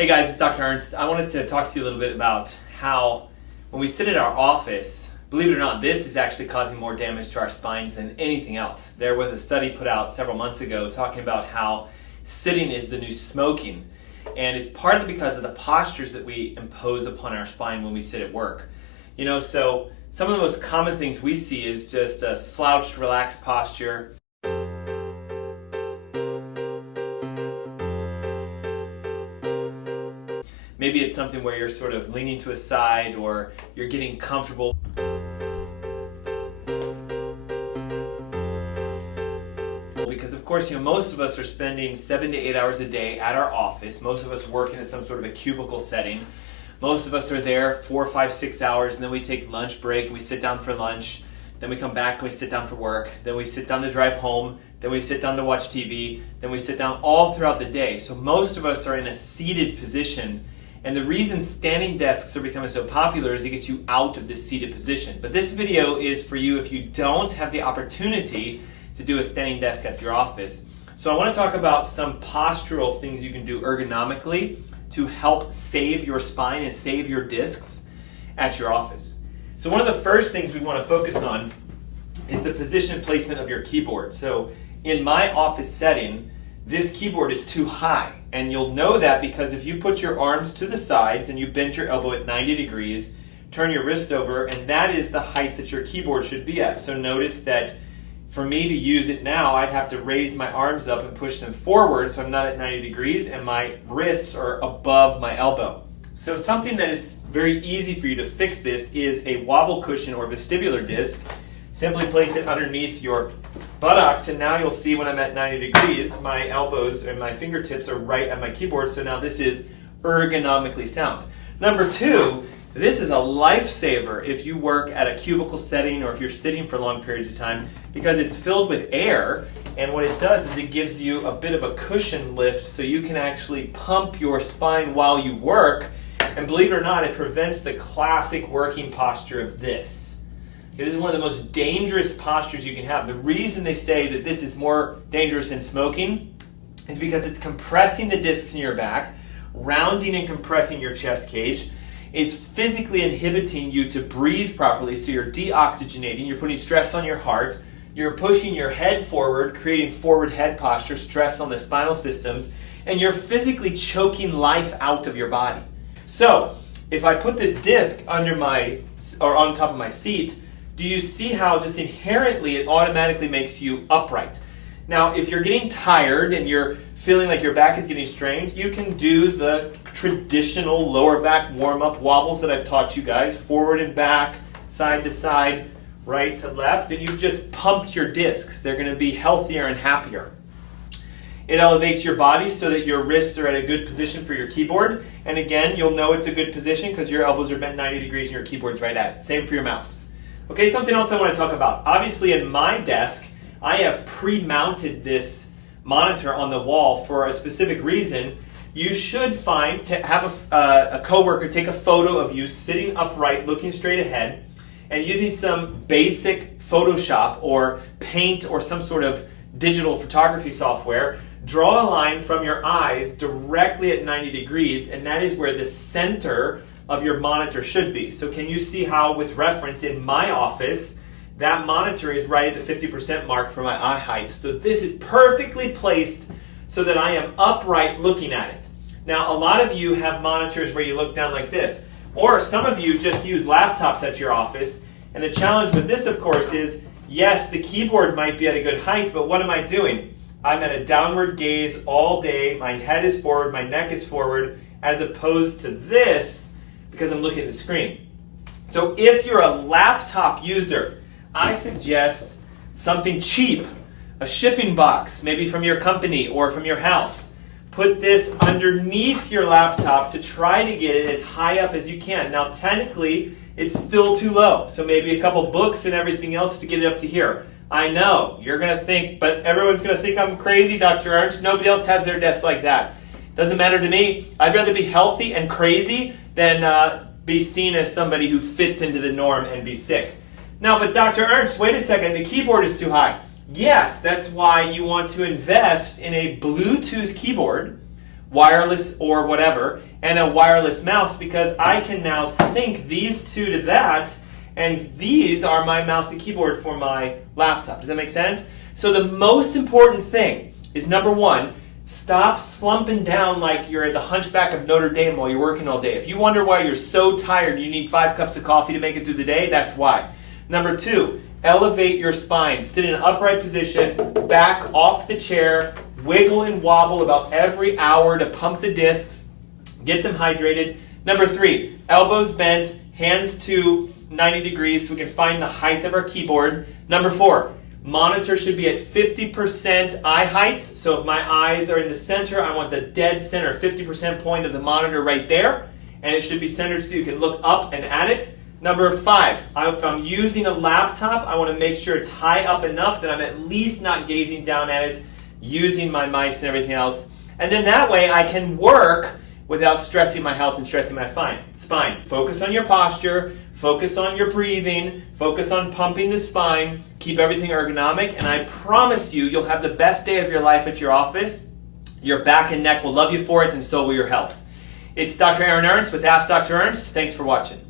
Hey guys, it's Dr. Ernst. I wanted to talk to you a little bit about how when we sit in our office, believe it or not, this is actually causing more damage to our spines than anything else. There was a study put out several months ago talking about how sitting is the new smoking. And it's partly because of the postures that we impose upon our spine when we sit at work. So some of the most common things we see is just a slouched, relaxed posture. Maybe it's something where you're sort of leaning to a side or you're getting comfortable. Because of course, most of us are spending 7 to 8 hours a day at our office. Most of us work in some sort of a cubicle setting. Most of us are there 4, 5, 6 hours, and then we take lunch break and we sit down for lunch. Then we come back and we sit down for work. Then we sit down to drive home. Then we sit down to watch TV. Then we sit down all throughout the day. So most of us are in a seated position. And the reason standing desks are becoming so popular is it gets you out of this seated position. But this video is for you if you don't have the opportunity to do a standing desk at your office. So I want to talk about some postural things you can do ergonomically to help save your spine and save your discs at your office. So one of the first things we want to focus on is the position and placement of your keyboard. So in my office setting, this keyboard is too high. And you'll know that because if you put your arms to the sides and you bend your elbow at 90 degrees, turn your wrist over, and that is the height that your keyboard should be at. So notice that for me to use it now, I'd have to raise my arms up and push them forward so I'm not at 90 degrees and my wrists are above my elbow. So something that is very easy for you to fix this is a wobble cushion or vestibular disc. Simply place it underneath your buttocks, and now you'll see when I'm at 90 degrees, my elbows and my fingertips are right at my keyboard, so now this is ergonomically sound. Number two, this is a lifesaver if you work at a cubicle setting or if you're sitting for long periods of time, because it's filled with air, and what it does is it gives you a bit of a cushion lift so you can actually pump your spine while you work, and believe it or not, it prevents the classic working posture of this. This is one of the most dangerous postures you can have. The reason they say that this is more dangerous than smoking is because it's compressing the discs in your back, rounding and compressing your chest cage. It's physically inhibiting you to breathe properly, so you're deoxygenating, you're putting stress on your heart, you're pushing your head forward, creating forward head posture, stress on the spinal systems, and you're physically choking life out of your body. So, if I put this disc under on top of my seat, do you see how just inherently it automatically makes you upright? Now, if you're getting tired and you're feeling like your back is getting strained, you can do the traditional lower back warm-up wobbles that I've taught you guys, forward and back, side to side, right to left, and you've just pumped your discs. They're going to be healthier and happier. It elevates your body so that your wrists are at a good position for your keyboard, and again, you'll know it's a good position because your elbows are bent 90 degrees and your keyboard's right at it. Same for your mouse. Okay, something else I want to talk about. Obviously, in my desk, I have pre-mounted this monitor on the wall for a specific reason. You should have a coworker take a photo of you sitting upright, looking straight ahead, and using some basic Photoshop or Paint or some sort of digital photography software, draw a line from your eyes directly at 90 degrees, and that is where the center of your monitor should be. So can you see how, with reference in my office, that monitor is right at the 50% mark for my eye height. So this is perfectly placed so that I am upright looking at it. Now, a lot of you have monitors where you look down like this, or some of you just use laptops at your office, and the challenge with this, of course, is yes, the keyboard might be at a good height, but what am I doing? I'm at a downward gaze all day, my head is forward, my neck is forward, as opposed to this, because I'm looking at the screen. So if you're a laptop user, I suggest something cheap, a shipping box, maybe from your company or from your house. Put this underneath your laptop to try to get it as high up as you can. Now technically, it's still too low, so maybe a couple books and everything else to get it up to here. I know, you're going to think, but everyone's going to think I'm crazy, Dr. Ernst. Nobody else has their desk like that. Doesn't matter to me. I'd rather be healthy and crazy than be seen as somebody who fits into the norm and be sick. Now, but Dr. Ernst, wait a second, the keyboard is too high. Yes, that's why you want to invest in a Bluetooth keyboard wireless or whatever, and a wireless mouse, because I can now sync these two to that, and these are my mouse and keyboard for my laptop. Does that make sense? So the most important thing is, number one, stop slumping down like you're at the Hunchback of Notre Dame while you're working all day. If you wonder why you're so tired you need 5 cups of coffee to make it through the day, that's why. Number two, elevate your spine. Sit in an upright position, back off the chair, wiggle and wobble about every hour to pump the discs, get them hydrated. Number three, elbows bent, hands to 90 degrees so we can find the height of our keyboard. Number four, monitor should be at 50% eye height. So if my eyes are in the center, I want the dead center, 50% point of the monitor right there. And it should be centered so you can look up and at it. Number five, if I'm using a laptop, I want to make sure it's high up enough that I'm at least not gazing down at it, using my mice and everything else. And then that way I can work without stressing my health and stressing my spine. Focus on your posture, focus on your breathing, focus on pumping the spine, keep everything ergonomic, and I promise you, you'll have the best day of your life at your office. Your back and neck will love you for it, and so will your health. It's Dr. Aaron Ernst with Ask Dr. Ernst. Thanks for watching.